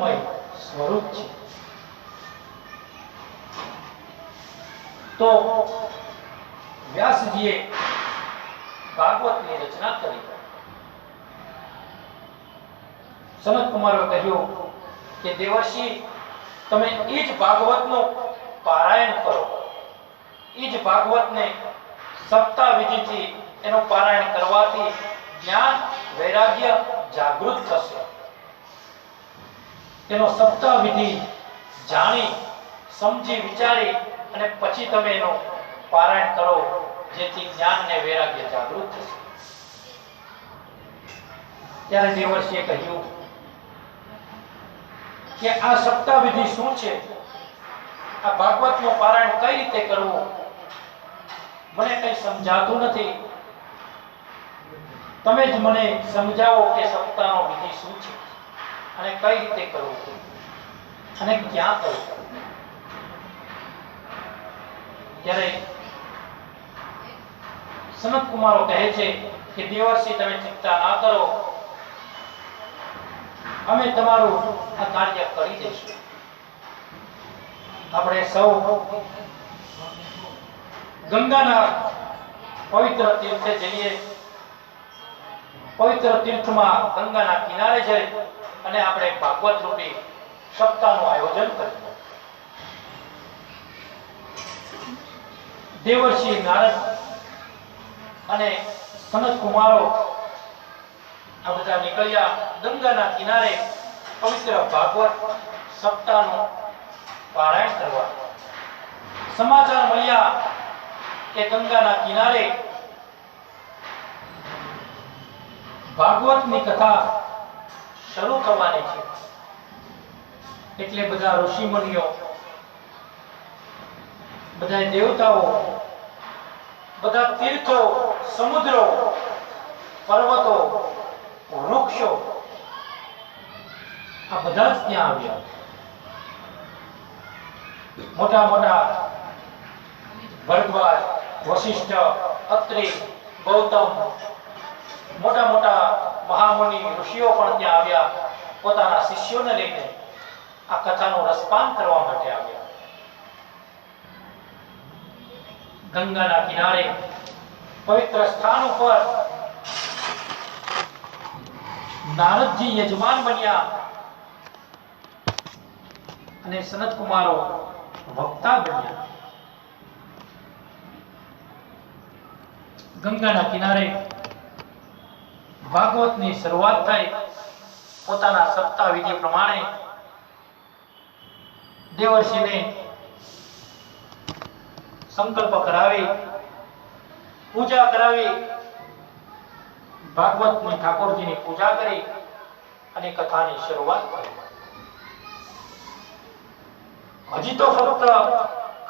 આનંદમય સ્વરૂપ છે. તો વ્યાસજીએ ભાગવતની રચના કરી. સનત કુમારે કહ્યું કે દેવર્ષિ, તમે એ જ ભાગવતનું પારાયણ કરો. એ જ ભાગવતને સપ્તાહ વિધિથી એનું પારાયણ કરવાથી જ્ઞાન વૈરાગ્ય જાગૃત થશે. તેનો સપ્તાહ વિધિ જાણી સમજી વિચારી અને પછી તમે એનું પારાયણ કરો, જેથી જ્ઞાન અને વૈરાગ્ય જાગૃત થશે. ત્યારે દેવર્ષિએ કહ્યું કે આ સપ્તાહ વિધિ શું છે? આ ભાગવતનું પારાયણ કઈ રીતે કરવું? મને કઈ સમજાતું નથી. તમે જ મને સમજાવો કે સપ્તાહનો વિધિ શું છે અને કઈ રીતે કરવું અને ક્યાં કરવું. ત્યારે સનત કુમારો કહે છે કે દેવર્ષિ, તમે ચિંતા ના કરો, અમે તમારું આ કાર્ય કરી દઈશું. આપણે સૌ ગંગાના પવિત્ર તીર્થે જઈએ. પવિત્ર તીર્થમાં ગંગાના કિનારે જઈ અને આપણે ભાગવત રૂપી સપ્તાહનું આયોજન કરીએ. દેવર્ષિ નારદ અને સનત કુમારો આ બધા નીકળ્યા ગંગાના કિનારે પવિત્ર ભાગવત સપ્તાહનું પારાયણ કરવા. સમાચાર મળ્યા કે ગંગાના કિનારે ભાગવતની કથા શરૂ થવાની છે. એટલે બધા ઋષિમુનિઓ, બધા દેવતાઓ, બધા તીર્થો, સમુદ્રો, પર્વતો, વૃક્ષો આ બધા જ ત્યાં આવ્યા. મોટા મોટા ભરદ્વાજ, વશિષ્ઠ, અત્રિ, ગૌતમ, મોટા મોટા મહામુનિ ઋષિઓ પણ ત્યાં આવ્યા. પોતાના શિષ્યોને લઈને આ કથાનું રસપાન કરવા માટે આવ્યા. ગંગાના કિનારે પવિત્ર સ્થાન ઉપર નારદજી યજમાન બન્યા અને સનત કુમારો વક્તા બન્યા. ગંગાના કિનારે ભાગવતની શરૂઆત થઈ. પોતાના સપ્તાહ વિધિ પ્રમાણે દેવર્ષિને સંકલ્પ કરાવી, પૂજા કરાવી, ભાગવતની ઠાકોરજીની પૂજા કરી અને કથાની શરૂઆત કરી. હજી તો ફક્ત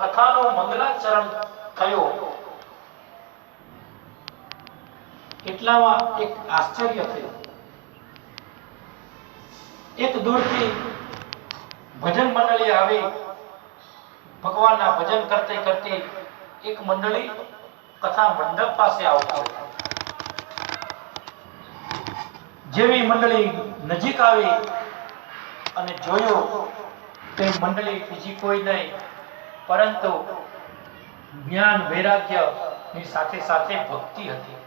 કથાનો મંગલાચરણ થયું એટલામાં એક આશ્ચર્ય થયું. એક દૂરથી ભજન મંડળી આવી. ભગવાનના ભજન કરતે કરતે એક મંડળી કથા મંડપ પાસે આવતી હતી. જેવી મંડળી નજીક આવી અને જોયું તે મંડળી બીજી કોઈ નહીં પરંતુ જ્ઞાન વૈરાગ્ય ની સાથે સાથે ભક્તિ હતી.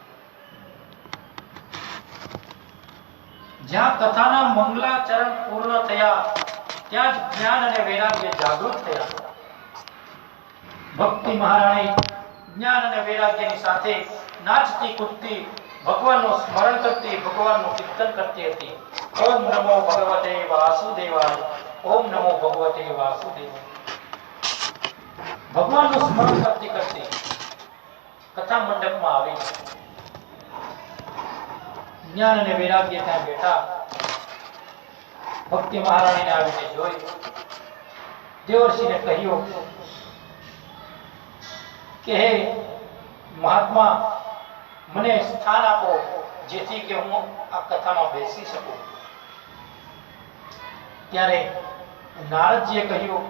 જ્યાં કથાના મંગલાચરણ પૂર્ણ થયા ત્યાં જ જ્ઞાન અને વૈરાગ્ય જાગૃત થયા. ભક્તિ મહારાણી જ્ઞાન અને વૈરાગ્યની સાથે નાચતી કૂદતી ભગવાનનું સ્મરણ કરતી, ભગવાનનું કીર્તન કરતી હતી. ઓમ નમો ભગવતે વાસુદેવાય, ઓમ નમો ભગવતે વાસુદેવાય. ભગવાનનું સ્મરણ કરતી કરતી કથા મંડપમાં આવી. જ્ઞાન અને વૈરાગ્ય ત્યાં બેઠા. ભક્તિ મહારાણીને આવીને જોઈ દેવર્ષિને કહ્યું કે હે મહાત્મા, મને સ્થાન આપો જેથી કે હું આ કથામાં બેસી શકું. ત્યારે નારદજીએ કહ્યું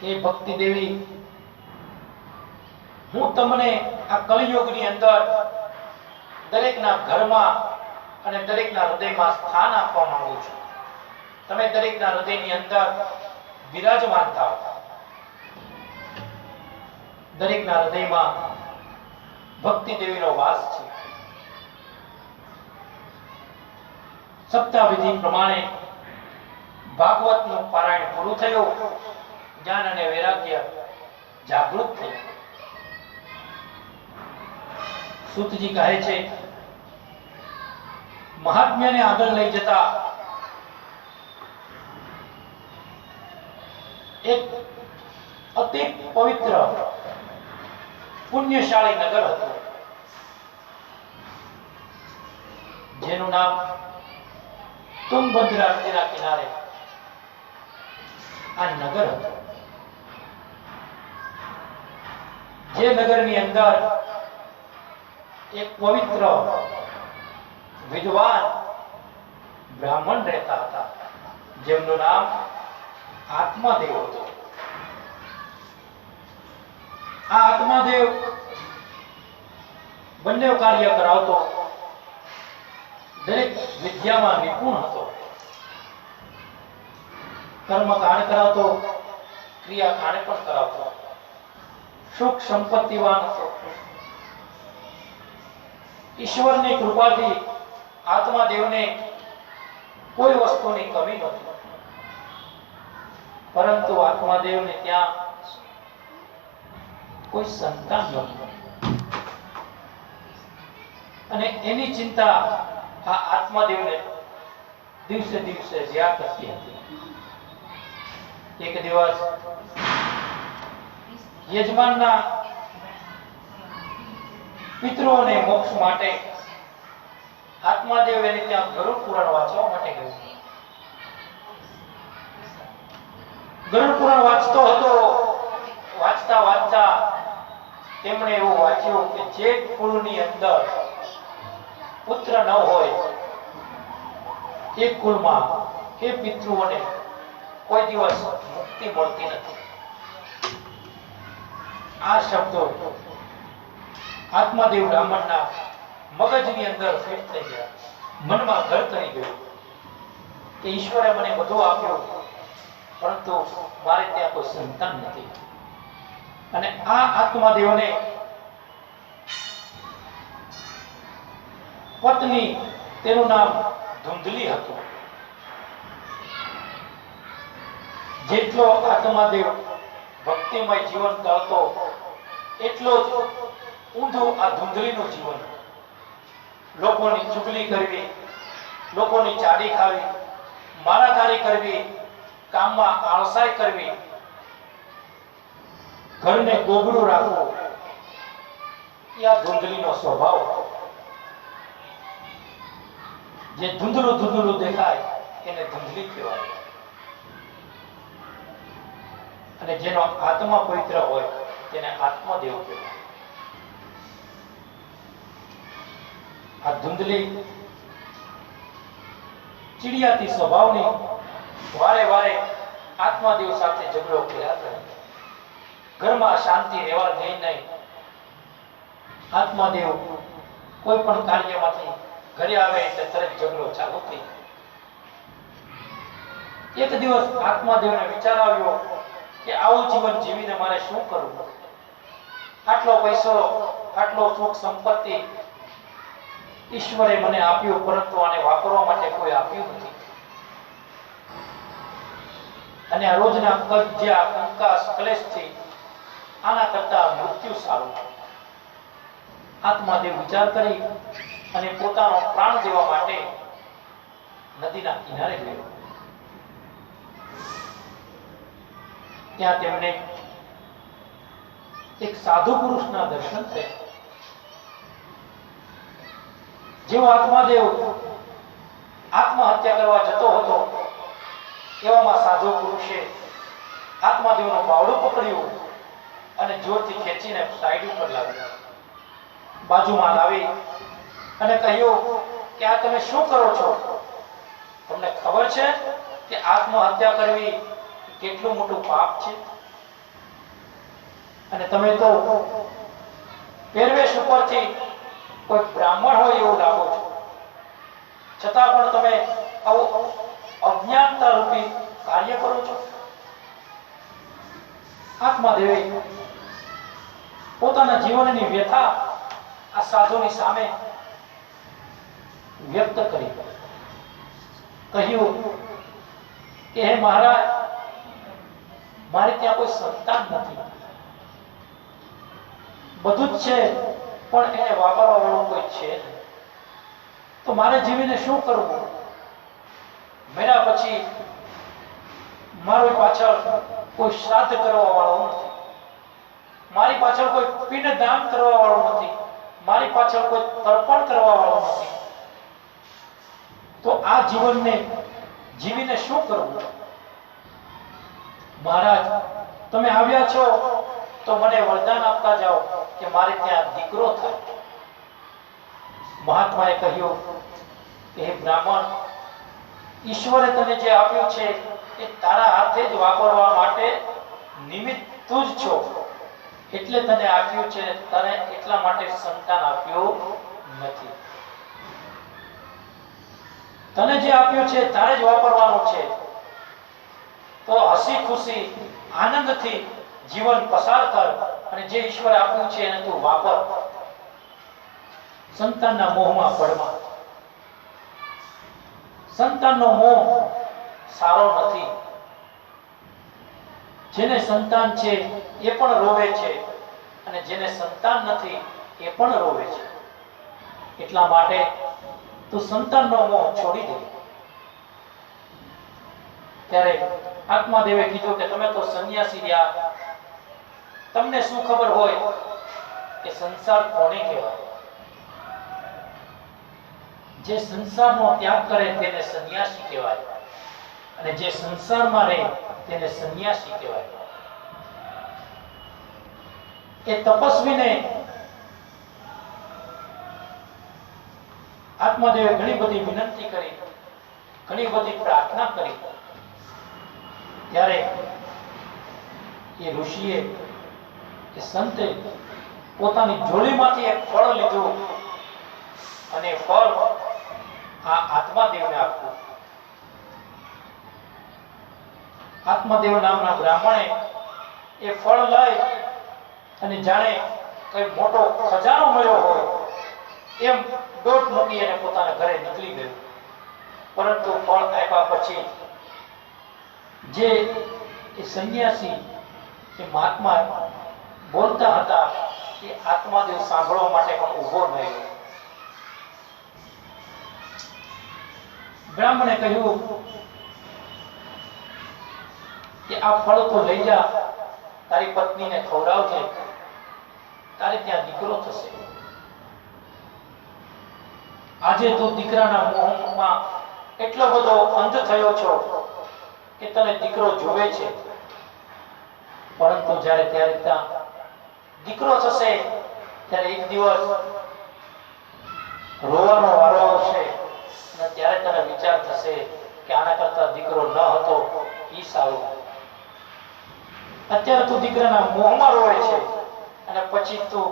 કે ભક્તિ દેવી, હું તમને આ કલિયુગની અંદર દરેકના ઘરમાં અને દરેકના હૃદયમાં સ્થાન આપવા માંગુ છું. તમે દરેકના હૃદયની અંદર વિરાજમાન થાઓ. દરેકના હૃદયમાં ભક્તિ દેવીનો વાસ છે. સપ્તાહ વિધિ પ્રમાણે ભાગવતનું પારાયણ પૂરું થયું. જ્ઞાન અને વૈરાગ્ય જાગૃત થયું. સૂતજી કહે છે, મહાત્મ્યને આગળ લઈ જતા એક અતિ પવિત્ર પુણ્યશાળી નગર હતું, જેનું નામ તુંગભદ્રા નદીના કિનારે આ નગર હતું. જે નગરની અંદર એક પવિત્ર વિદ્વાન બ્રાહ્મણ રહેતા હતા, જેમનું નામ આત્માદેવ હતું. આ આત્માદેવ બંને કાર્ય કરાવતો, દરેક વિદ્યામાં નિપુણ હતો. કર્મકાંડ કરાવતો, ક્રિયાકાંડ પણ કરાવતો, સુખ સંપત્તિવાન હતો. ઈશ્વરની કૃપાથી આત્માદેવને કોઈ વસ્તુની કમી નહોતી. પરંતુ આત્માદેવને ત્યાં કોઈ સંતાન નહોતું, અને એની ચિંતા આ આત્માદેવને દિવસે દિવસે જ્યાં કરતી હતી. એક દિવસ યજમાનના પિતૃઓને મોક્ષ માટે આત્માદેવ એને ત્યાં ગરુડ પુરાણ વાંચવા માટે ગયો. ગરુડ પુરાણ વાંચતો હતો. વાંચતા વાંચતા તેમણે એવું વાંચ્યું કે જે કુળની અંદર પુત્ર ન હોય, એ કુળમાં એ પિતૃઓને કોઈ દિવસ મુક્તિ મળતી નથી. આ શબ્દો આત્માદેવ બ્રાહ્મણના મગજની અંદર ફિટ થઈ ગયા, મનમાં ઘર કરી ગયું કે ઈશ્વરે મને બધું આપ્યું, પરંતુ મારે ત્યાં કોઈ સંતાન નથી. અને આ આત્માદેવને પત્ની, તેનું નામ ધુંધલી હતું. જેટલો આત્માદેવ ભક્તિમય જીવન કરતો, એટલો જ ઊંધું આ ધુંધલીનું જીવન. લોકોની ચુગલી કરવી, લોકોની ચાડી ખાવી, મારામારી કરવી, કામમાં આળસાઈ કરવી, ઘરને ગોબરું રાખવું, એ આ ધુંધલીનો સ્વભાવ હતો. જે ધુંધળું ધુંધળું દેખાય એને ધુંધલી કહેવાય, અને જેનો આત્મા પવિત્ર હોય તેને આત્મદેવ કહેવાય. આ ધુંધલી ચીડિયાતી સ્વભાવની વારે વારે આત્માદેવ સાથે ઝઘડો કર્યા કરે. ઘરમાં શાંતિ રહેવા નહીં. આત્માદેવ કોઈ પણ કાર્યમાંથી ઘરે આવે એટલે તરત ઝઘડો ચાલુ થઈ. એક દિવસ આત્માદેવને વિચાર આવ્યો કે આવું જીવન જીવીને મારે શું કરવું? આટલો પૈસો, આટલો સુખ સંપત્તિ ઈશ્વરે મને આપ્યું, પરંતુ આને વાપરવા માટે કોઈ આપ્યું નથી. અને આ રોજના કજ્યા, કંકાસ, ક્લેશથી આના કરતા મૃત્યુ સારું. આત્માદેવ વિચાર કરી અને પોતાનો પ્રાણ દેવા માટે નદીના કિનારે ગયો. ત્યાં તેમને એક સાધુ પુરુષના દર્શન થયા. જેવો આત્માદેવ આત્મહત્યા કરવા જતો હતો, એવામાં સાધુ પુરુષે આત્માદેવનું બાવડું પકડ્યું અને જોરથી ખેંચીને સાઈડ ઉપર લાવ્યું. બાજુમાં લાવી અને કહ્યું કે આ તમે શું કરો છો? તમને ખબર છે કે આત્મહત્યા કરવી કેટલું મોટું પાપ છે? અને તમે તો પહેરવેશ ઉપરથી કોઈ બ્રાહ્મણ હોય એવું લાગો છો, છતાં પણ તમે આવું અજ્ઞાનતા રૂપી કાર્ય કરો છો? આત્માદેવે પોતાના જીવનની વ્યથા આ સાધુની સામે વ્યક્ત કરી, કહ્યું કે હે મહારાજ, મારે ત્યાં કોઈ સંતાન નથી, બધું જ છે પણ એને વાપરવા વાળું કોઈ છે નહીં, તો મારે જીવીને શું કરવું? મેરા પછી મારી પાછળ કોઈ શ્રાદ્ધ કરવા વાળો નથી, મારી પાછળ કોઈ પિંડ દાન કરવા વાળો નથી, મારી પાછળ કોઈ તર્પણ કરવા વાળો નથી, તો આ જીવનને જીવીને શું કરવું? મહારાજ, તમે આવ્યા છો તો મને વરદાન આપતા જાઓ કે મારે ત્યાં દીકરો થાય. મહાત્માએ કહ્યું કે હે બ્રાહ્મણ, ઈશ્વરે તને જે આપ્યું છે એ તારા હાથે જ વાપરવા માટે નિમિત્ત તું જ છો, એટલે તને આપ્યું છે, તને એટલા માટે સંતાન આપ્યું નથી. તને જે આપ્યું છે તારે જ વાપરવાનું છે, તો હસી ખુશી આનંદથી જીવન પસાર કર અને જે ઈશ્વરે આપ્યું છે એને તું વાપર. સંતાનના મોહમાં પડવા. સંતાનનો મોહ સારો નથી. જેને સંતાન છે એ પણ રોવે છે અને જેને સંતાન નથી એ પણ રોવે છે. એટલા માટે તું સંતાનનો મોહ છોડી દે. ત્યારે આત્માદેવે કીધું કે તમે તો સંન્યાસી રહ્યા, તમને શું ખબર હોય કે સંસાર કોને કહેવાય? જે સંસારનો ત્યાગ કરે તેને સંન્યાસી કહેવાય અને જે સંસારમાં રહે તેને સંન્યાસી કહેવાય. એ તપસ્વીને આત્માદેવે ઘણી બધી વિનંતી કરી, ઘણી બધી પ્રાર્થના કરી. ત્યારે એ ઋષિએ, એ સંતે પોતાની જોડીમાંથી એક ફળ લીધું અને ફળ આ આત્માદેવને આપ્યું. આત્માદેવ નામના બ્રાહ્મણે એ ફળ લઈ અને જાણે કઈ મોટો ખજાનો મળ્યો હોય એમ દોટ મૂકી અને પોતાના ઘરે નીકળી ગયો. પરંતુ ફળ આપ્યા પછી જે એ સંન્યાસી, એ મહાત્મા બોલતા હતા એ આત્માદેવ સાંભળવા માટે પણ ઊભો ન રહ્યો. બ્રાહ્મણે કહ્યું કે આ ફળ તો લઈ જા, તારી પત્નીને ખવડાવજે, તારે ત્યાં દીકરો થશે. આજે તું દીકરાના મોહમાં એટલો બધો અંધ થયો છો કે તને દીકરો જોવે છે, પરંતુ જ્યારે ત્યારે ત્યાં દીકરો થશે ત્યારે એક દિવસ રોવાનો વારો આવશે અને ત્યારે તને વિચાર થશે કે આના કરતા દીકરો ન હતો ઈ સારું. અત્યારે તું દીકરાના મોહમાં રોવે છે અને પછી તું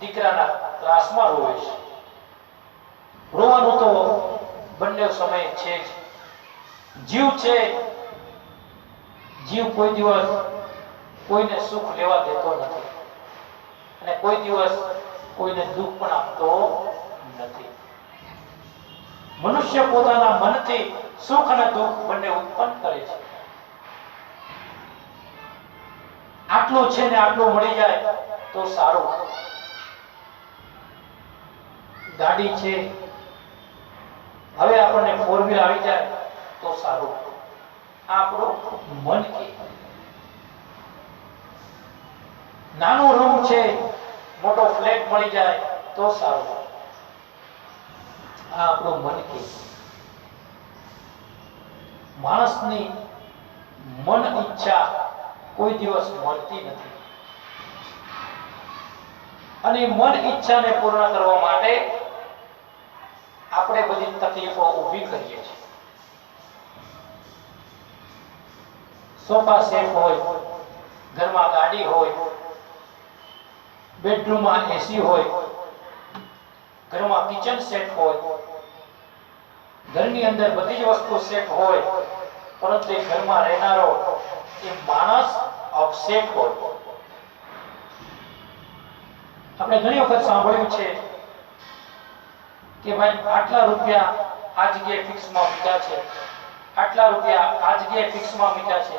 દીકરાના ત્રાસમાં રોવે છે. રોવાનું તો બંને સમય છે જ. જીવ છે, જીવ કોઈ દિવસ કોઈને સુખ લેવા દેતો નથી અને કોઈ દિવસ કોઈને દુઃખ પણ આપતો નથી. મનુષ્ય પોતાના મનથી સુખ અને દુઃખ બંને ઉત્પન્ન કરે છે. આટલું છે ને આટલું મળી જાય તો સારું. ગાડી છે, હવે આપણને ફોર વ્હીલ આવી જાય તો સારું. આપણું મન કે નાનો રૂમ છે, મોટો ફ્લેટ મળી જાય તો સારું. આ આપણું મન કે માણસની મન ઈચ્છા કોઈ દિવસ મળતી નથી અને મન ઈચ્છાને પૂર્ણ કરવા માટે આપણે બધી તકલીફો ઊભી કરીએ છીએ. સોફા સેટ હોય, ઘરમાં ગાડી હોય, બેડરૂમમાં એસી હોય, ઘરમાં કિચન સેટ હોય, ઘરની અંદર બધી જ વસ્તુ સેટ હોય, પરંતુ એ ઘરમાં રહેનારો એ માણસ અપસેટ હોય. આપણે ઘણી વખત સાંભળ્યું છે કે ભાઈ આટલા રૂપિયા આ જગ્યાએ ફિક્સમાં મૂક્યા છે, આટલા રૂપિયા આ જગ્યાએ ફિક્સમાં મૂક્યા છે,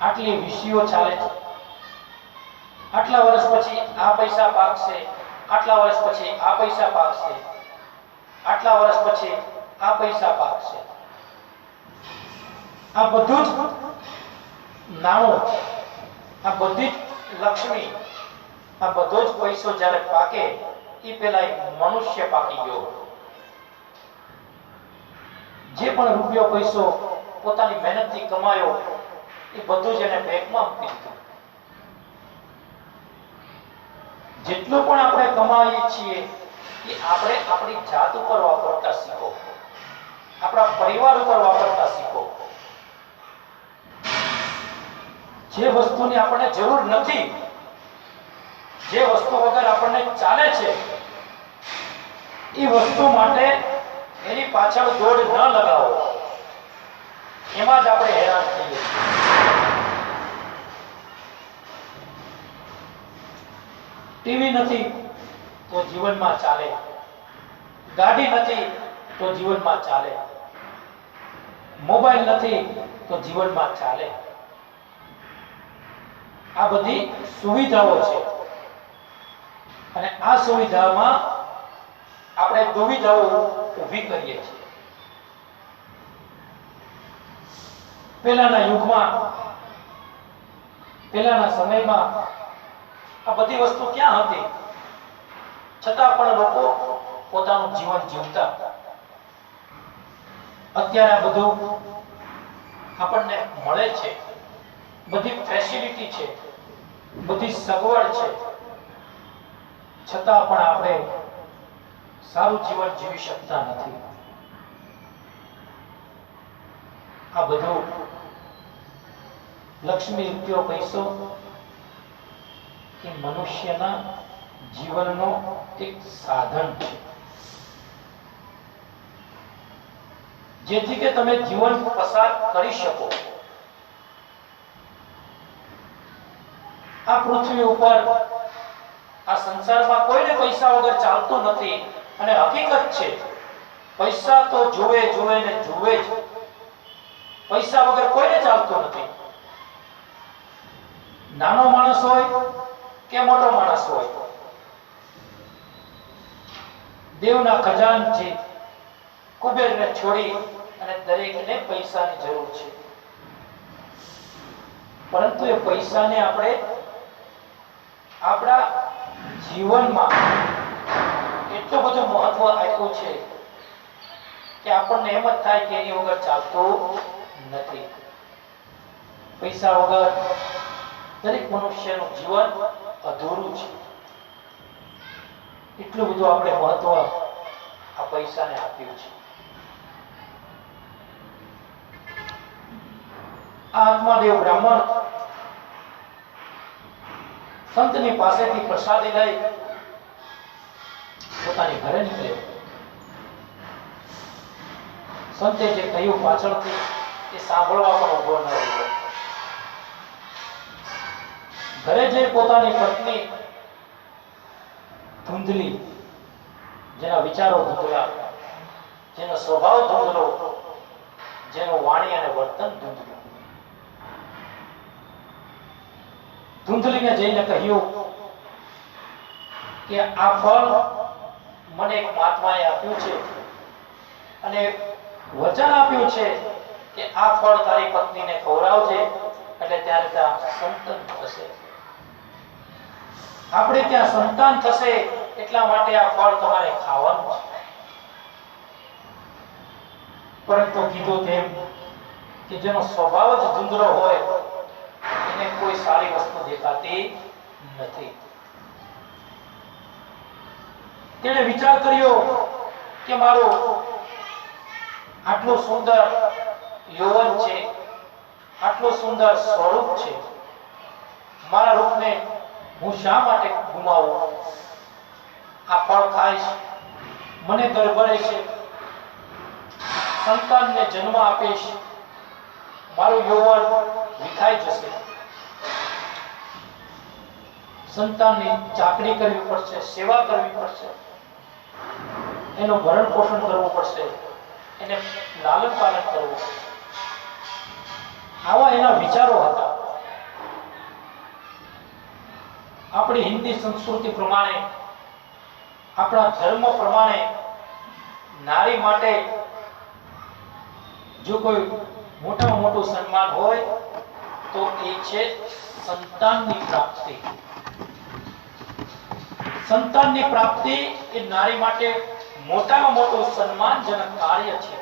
આટલી વીસીઓ ચાલે છે, આટલા વર્ષ પછી આ પૈસા પાકશે, આટલા વર્ષ પછી આ પૈસા પાકશે, આટલા વર્ષ પછી આ પૈસા પાકશે. આ બધું જ નાણું, આ બધી જ લક્ષ્મી, આ બધો જ પૈસો જ્યારે પાકે એ પેલા એક મનુષ્ય પાકી ગયો. જે પણ રૂપિયો પૈસો પોતાની મહેનતથી કમાયો એ બધું જ એને બેંકમાં મૂકી દીધું. જેટલું પણ આપણે કમાઈએ છીએ એ આપણે આપણી જાત ઉપર વાપરતા શીખો, આપણા પરિવાર ઉપર વાપરતા શીખો. જે વસ્તુની આપણને જરૂર નથી, જે વસ્તુ વગર આપણને ચાલે છે, એ વસ્તુ માટે એની પાછળ દોડ ન લગાવો. એમાં જ આપણે હેરાન થઈએ છીએ. ટીવી નથી તો જીવનમાં ચાલે, ગાડી નથી તો જીવનમાં ચાલે, મોબાઈલ નથી તો જીવનમાં ચાલે. આ બધી સુવિધાઓ છે અને આ સુવિધામાં આપણે દુવિધાઓ ઊભી કરીએ છીએ. પહેલાના યુગમાં, પહેલાના સમયમાં આ બધી વસ્તુ ક્યાં હતી? છતાં પણ લોકો પોતાનું જીવન જીવતા. અત્યારે આ બધું આપણને મળે છે, બધી ફેસિલિટી છે, બધી સગવડ છે, છતાં પણ આપણે સારું જીવન જીવી શકતા નથી. આ બધું લક્ષ્મી, રૂપિયો, પૈસો એ મનુષ્યના જીવનનો એક સાધન છે, જેથી કે તમે જીવન પસાર કરી શકો. આ પૃથ્વી ઉપર, આ સંસારમાં કોઈને પૈસા વગર ચાલતું નથી. અને હકીકત છે, પૈસા તો જુએ ને જુએ જ. પૈસા વગર કોઈને ચાલતું નથી. નાનો માણસ હોય કે મોટો માણસ હોય, દેવના ખજાનથી કુબેરને છોડી અને દરેકને પૈસાની જરૂર છે. પરંતુ એ પૈસાને આપણે આપણા જીવનમાં એટલું બધું મહત્વ આપ્યું છે કે આપણને એમ જ થાય કે એની વગર ચાલતું નથી. પૈસા વગર દરેક મનુષ્યનું જીવન અધૂરું છે. એટલું બધું આપણે મહત્વ આ પૈસાને આપ્યું છે. આ આત્માદેવ બ્રાહ્મણ સંતની પાસેથી પ્રસાદી લઈ પોતાની ઘરે નીકળ્યો. સંતે જે કહ્યું પાછળથી એ સાંભળવા પણ ઉભો ન રહ્યો. ઘરે જઈ પોતાની પત્ની ધૂંધલી, જેના વિચારો ધૂંધળા, જેનો સ્વભાવ ધૂંધળો, જેનું વાણી અને વર્તન ધૂંધળું, ધૂંધલીને જઈને કહ્યું કે આ ફળ મને એક મહાત્માએ આપ્યું છે અને વચન આપ્યું છે કે આ ફળ તારી પત્નીને ખવડાવજે, એટલે ત્યારે ત્યાં સંતાન થશે. આપણે ત્યાં સંતાન થશે એટલા માટે આ ફળ તમારે ખાવાનું છે. પરંતુ કીધું તેમ કે જેનો સ્વભાવ જ ધૂંધળો હોય એને કોઈ સારી વસ્તુ દેખાતી નથી. તેણે વિચાર કર્યો કે મારું આટલું સુંદર યૌવન છે, આટલું સુંદર સ્વરૂપ છે, મારા રૂપને હું શા માટે ગુમાવું? આ ફળ ખાઈશ, મને ગરબડે છે, સંતાનને જન્મ આપીશ, મારું યૌવન વિખાઈ જશે, સંતાનની ચાકરી કરવી પડશે, સેવા કરવી પડશે, એનું ભરણ પોષણ કરવું પડશે, એને લાલન પાલન કરવું, આવા એના વિચારો હતા. આપણી હિન્દી સંસ્કૃતિ પ્રમાણે, આપણા ધર્મ પ્રમાણે નારી માટે જો કોઈ મોટામાં મોટું સન્માન હોય તો એ છે સંતાનની પ્રાપ્તિ. સંતાનની પ્રાપ્તિ એ નારી માટે મોટામાં મોટું સન્માનજનક કાર્ય છે.